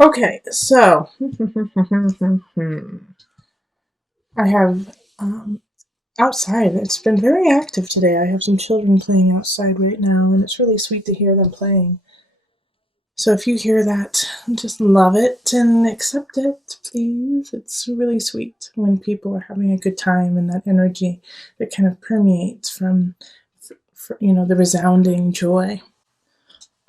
Okay, so I have outside. It's been very active today. I have some children playing outside right now, and it's really sweet to hear them playing. So if you hear that, just love it and accept it, please. It's really sweet when people are having a good time and that energy that kind of permeates from, the resounding joy.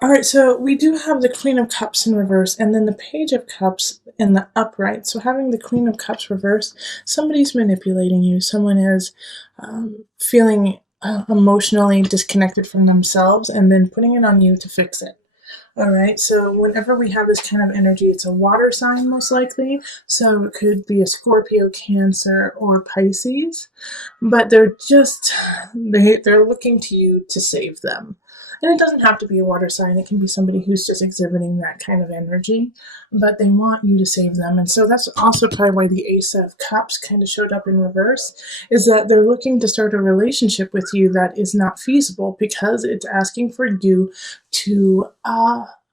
All right, so we do have the Queen of Cups in reverse and then the Page of Cups in the upright. So having the Queen of Cups reverse, somebody's manipulating you. Someone is feeling emotionally disconnected from themselves and then putting it on you to fix it. All right, so whenever we have this kind of energy, it's a water sign most likely. So it could be a Scorpio, Cancer, or Pisces, but they're looking to you to save them. And it doesn't have to be a water sign. It can be somebody who's just exhibiting that kind of energy, but they want you to save them. And so that's also probably why the Ace of Cups kind of showed up in reverse, is that they're looking to start a relationship with you that is not feasible because it's asking for you to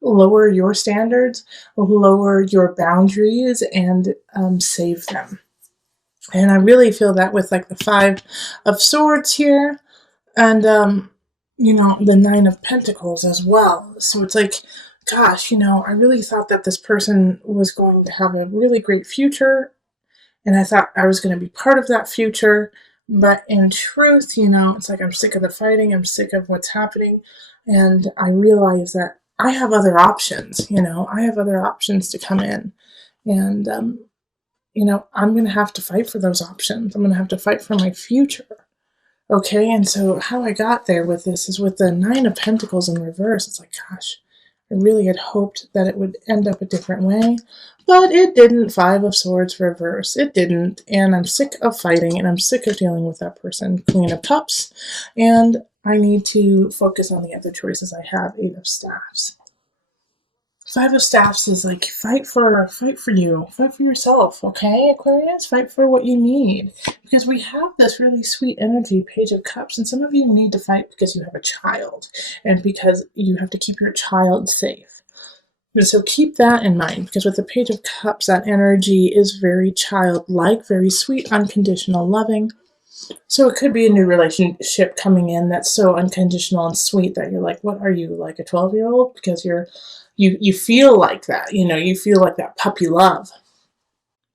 lower your standards, lower your boundaries, and save them. And I really feel that with like the Five of Swords here, and the Nine of Pentacles as well. So it's like, gosh, I really thought that this person was going to have a really great future, and I thought I was going to be part of that future. But in truth, it's like I'm sick of the fighting, I'm sick of what's happening, and I realize that I have other options. I have other options to come in, and I'm going to have to fight for those options. I'm going to have to fight for my future. Okay, and so how I got there with this is with the Nine of Pentacles in reverse. It's like, gosh, I really had hoped that it would end up a different way, but it didn't. Five of Swords reverse. It didn't, and I'm sick of fighting, and I'm sick of dealing with that person. Queen of Cups, and I need to focus on the other choices I have. Eight of Staffs. Five of Staffs is like fight for you, fight for yourself, okay, Aquarius? Fight for what you need. Because we have this really sweet energy, Page of Cups, and some of you need to fight because you have a child and because you have to keep your child safe. And so keep that in mind, because with the Page of Cups, that energy is very childlike, very sweet, unconditional, loving. So it could be a new relationship coming in that's so unconditional and sweet that you're like, what are you, like a 12-year-old? Because you feel like that, you feel like that puppy love.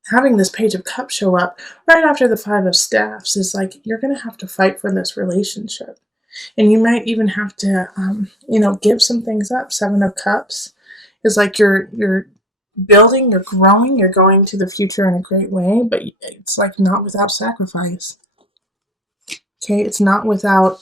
Having this Page of Cups show up right after the Five of Staffs is like, you're going to have to fight for this relationship. And you might even have to, give some things up. Seven of Cups is like you're building, you're growing, you're going to the future in a great way, but it's like not without sacrifice. Okay, it's not without,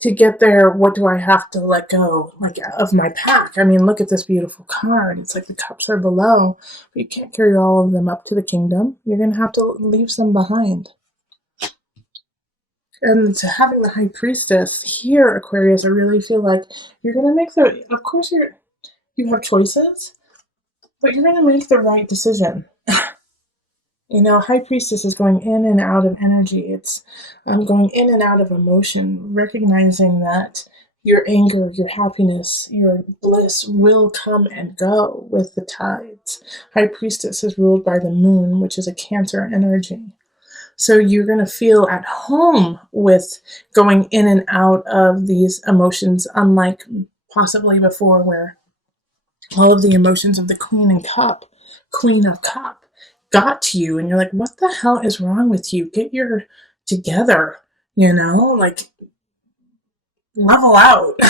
to get there, what do I have to let go, like, of my pack? I mean, look at this beautiful card. It's like the cups are below, but you can't carry all of them up to the kingdom. You're going to have to leave some behind. And to having the High Priestess here, Aquarius, I really feel like you're going to make of course you have choices, but you're going to make the right decision. High Priestess is going in and out of energy. It's going in and out of emotion, recognizing that your anger, your happiness, your bliss will come and go with the tides. High Priestess is ruled by the moon, which is a Cancer energy. So you're going to feel at home with going in and out of these emotions, unlike possibly before, where all of the emotions of the Queen of Cup, got to you, and you're like, what the hell is wrong with you? Get your together, like, level out.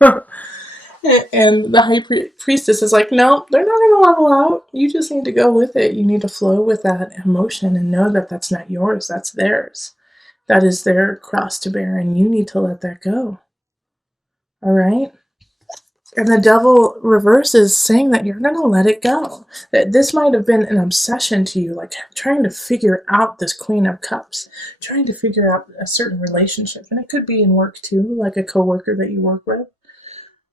And the High Priestess is like, no, they're not going to level out. You just need to go with it. You need to flow with that emotion and know that that's not yours, that's theirs. That is their cross to bear, and you need to let that go. All right? And the Devil reverse is saying that you're going to let it go. That this might have been an obsession to you, like trying to figure out this Queen of Cups, trying to figure out a certain relationship. And it could be in work too, like a coworker that you work with.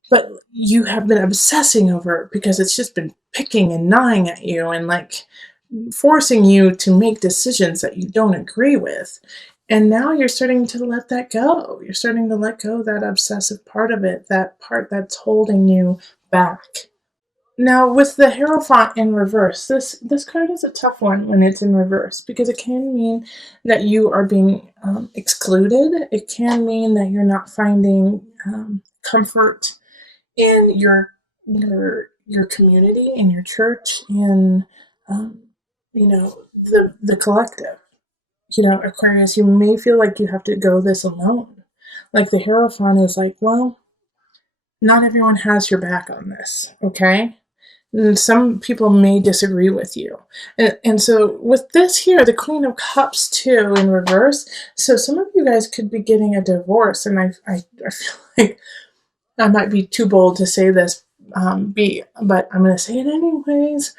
But you have been obsessing over it because it's just been picking and gnawing at you and like forcing you to make decisions that you don't agree with. And now you're starting to let that go. You're starting to let go that obsessive part of it, that part that's holding you back. Now, with the Hierophant in reverse, this card is a tough one when it's in reverse because it can mean that you are being excluded. It can mean that you're not finding comfort in your community, in your church, in um, the collective. Aquarius, you may feel like you have to go this alone. Like the Hierophant is like, well, not everyone has your back on this, okay? And some people may disagree with you. And so with this here, the Queen of Cups too in reverse, so some of you guys could be getting a divorce, and I feel like I might be too bold to say this, but I'm going to say it anyways.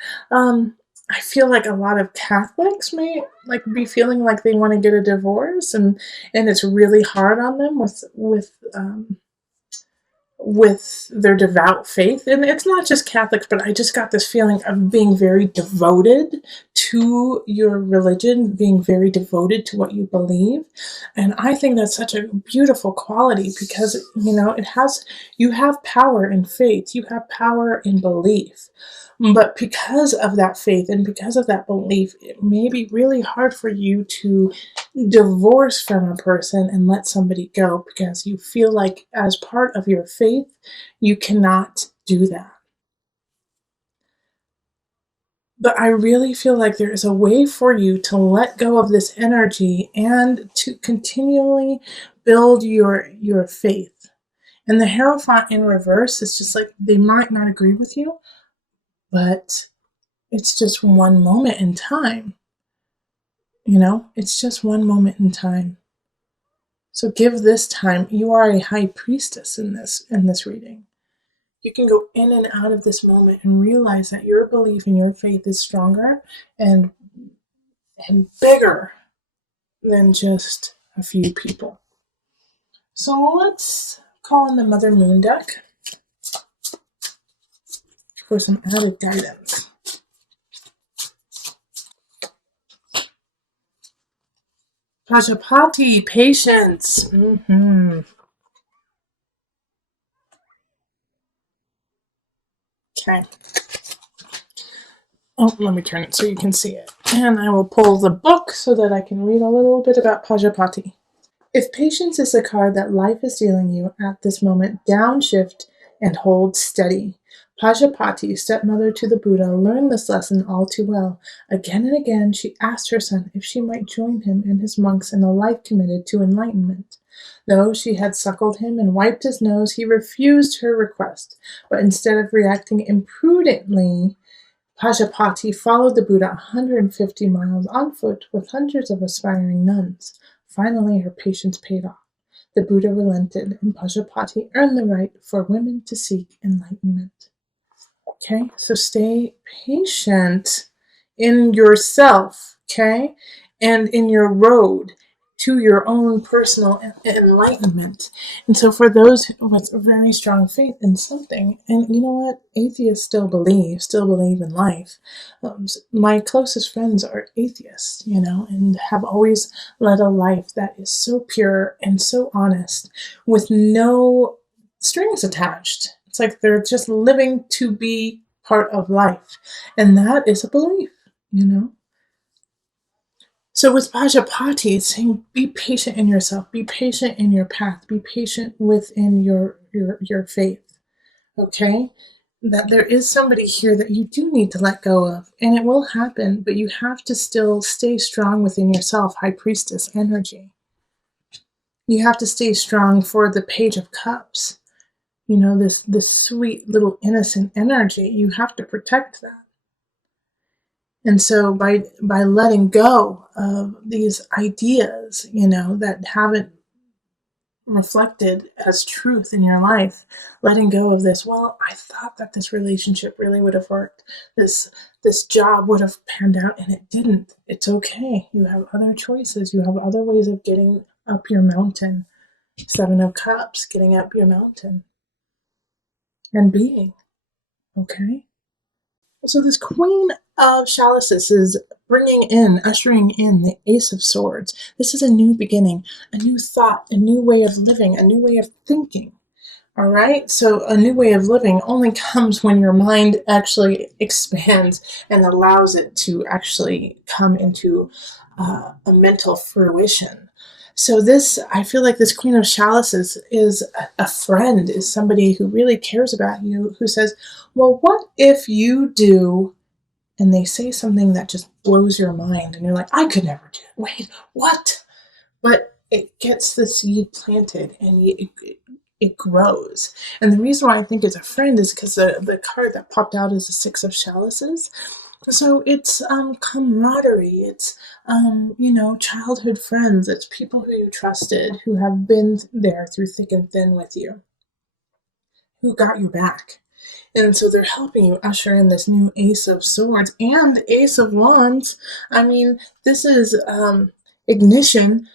I feel like a lot of Catholics may like be feeling like they want to get a divorce, and it's really hard on them with their devout faith. And it's not just Catholics, but I just got this feeling of being very devoted to your religion, being very devoted to what you believe. And I think that's such a beautiful quality because, you have power in faith, you have power in belief. But because of that faith and because of that belief, it may be really hard for you to divorce from a person and let somebody go because you feel like, as part of your faith, you cannot do that. But I really feel like there is a way for you to let go of this energy and to continually build your faith. And the Hierophant in reverse is just like they might not agree with you, but it's just one moment in time. It's just one moment in time. So give this time. You are a high priestess in this reading. You can go in and out of this moment and realize that your belief and your faith is stronger and bigger than just a few people. So let's call in the Mother Moon deck for some added guidance. Pajapati, patience. Okay. Oh, let me turn it so you can see it. And I will pull the book so that I can read a little bit about Pajapati. If patience is the card that life is dealing you at this moment, downshift and hold steady. Pajapati, stepmother to the Buddha, learned this lesson all too well. Again and again, she asked her son if she might join him and his monks in a life committed to enlightenment. Though she had suckled him and wiped his nose, he refused her request. But instead of reacting imprudently, Pajapati followed the Buddha 150 miles on foot with hundreds of aspiring nuns. Finally, her patience paid off. The Buddha relented, and Pajapati earned the right for women to seek enlightenment. Okay, so stay patient in yourself, okay, and in your road to your own personal enlightenment. And so for those with very strong faith in something, and you know what, atheists still believe in life. My closest friends are atheists, and have always led a life that is so pure and so honest with no strings attached. It's like they're just living to be part of life. And that is a belief. So with Pajapati, it's saying be patient in yourself, be patient in your path, be patient within your faith. Okay? That there is somebody here that you do need to let go of, and it will happen, but you have to still stay strong within yourself, High Priestess energy. You have to stay strong for the Page of Cups. This sweet little innocent energy. You have to protect that. And so by letting go of these ideas, that haven't reflected as truth in your life, letting go of this, well, I thought that this relationship really would have worked. This job would have panned out, and it didn't. It's okay. You have other choices. You have other ways of getting up your mountain. Seven of Cups, getting up your mountain and being. Okay? So this Queen of Chalices is ushering in the Ace of Swords. This is a new beginning, a new thought, a new way of living, a new way of thinking. All right. So a new way of living only comes when your mind actually expands and allows it to actually come into a mental fruition. So this, I feel like this Queen of Chalices is a friend, is somebody who really cares about you, who says, well, what if you do, and they say something that just blows your mind, and you're like, I could never do it. Wait, what? But it gets the seed planted, and it grows. And the reason why I think it's a friend is because the card that popped out is the Six of Chalices. So it's camaraderie. It's childhood friends. It's people who you trusted, who have been there through thick and thin with you, who got your back. And so they're helping you usher in this new Ace of Swords and Ace of Wands. I mean, this is ignition,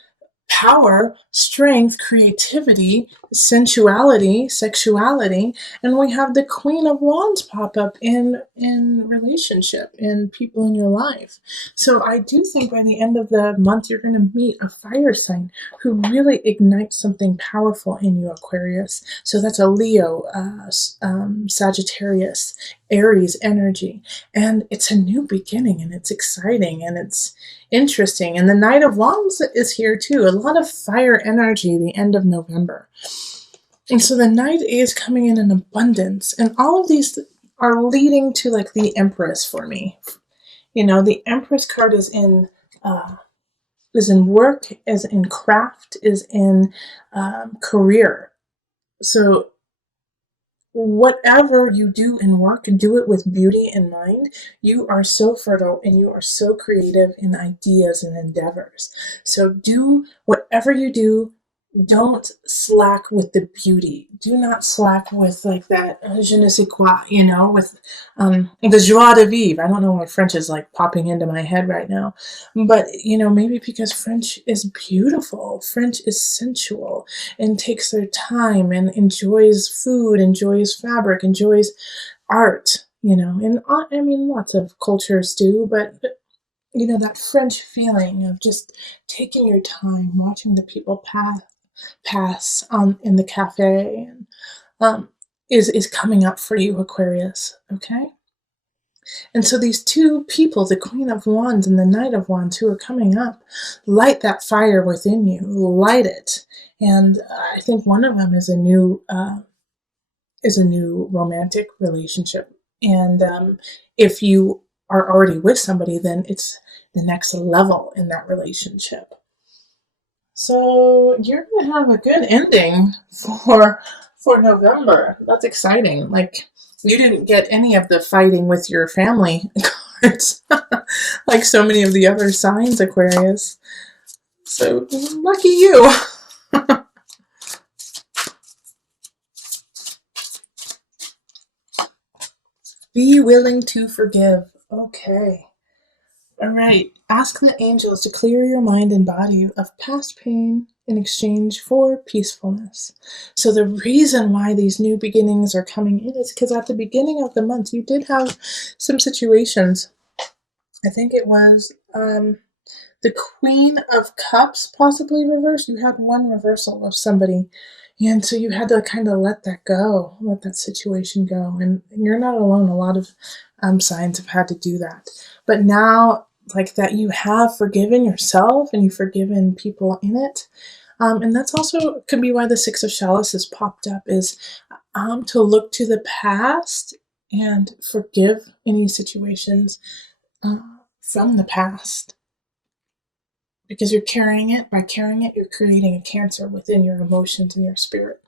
power, strength, creativity, sensuality, sexuality, and we have the Queen of Wands pop up in relationship, in people in your life. So I do think by the end of the month you're going to meet a fire sign who really ignites something powerful in you, Aquarius. So that's a Leo, Sagittarius, Aries energy, and it's a new beginning, and it's exciting, and it's interesting. And the Knight of Wands is here too. A lot of fire energy the end of November. And so the Knight is coming in abundance. And all of these are leading to like the Empress for me. You know, the Empress card is in work, is in craft, is in career. So whatever you do in work, do it with beauty in mind. You are so fertile and you are so creative in ideas and endeavors. So do whatever you do. Don't slack with the beauty. Do not slack with like that je ne sais quoi, with the joie de vivre. I don't know why French is like popping into my head right now. But, maybe because French is beautiful. French is sensual and takes their time and enjoys food, enjoys fabric, enjoys art, and I mean, lots of cultures do, but that French feeling of just taking your time, watching the people pass in the cafe, and is coming up for you, Aquarius. Okay, and so these two people, the Queen of Wands and the Knight of Wands, who are coming up, light that fire within you, light it, and I think one of them is a new romantic relationship, and if you are already with somebody, then it's the next level in that relationship. So you're gonna have a good ending for November. That's exciting. Like you didn't get any of the fighting with your family cards, like so many of the other signs, Aquarius. So lucky you. Be willing to forgive. Okay. All right. Ask the angels to clear your mind and body of past pain in exchange for peacefulness. So the reason why these new beginnings are coming in is because at the beginning of the month you did have some situations. I think it was the Queen of Cups possibly reversed. You had one reversal of somebody. And so you had to kind of let that go, let that situation go. And you're not alone. A lot of signs have had to do that. But now, like that, you have forgiven yourself and you've forgiven people in it. And that's also could be why the Six of Chalices popped up, is to look to the past and forgive any situations from the past. Because you're carrying it. By carrying it, you're creating a cancer within your emotions and your spirit.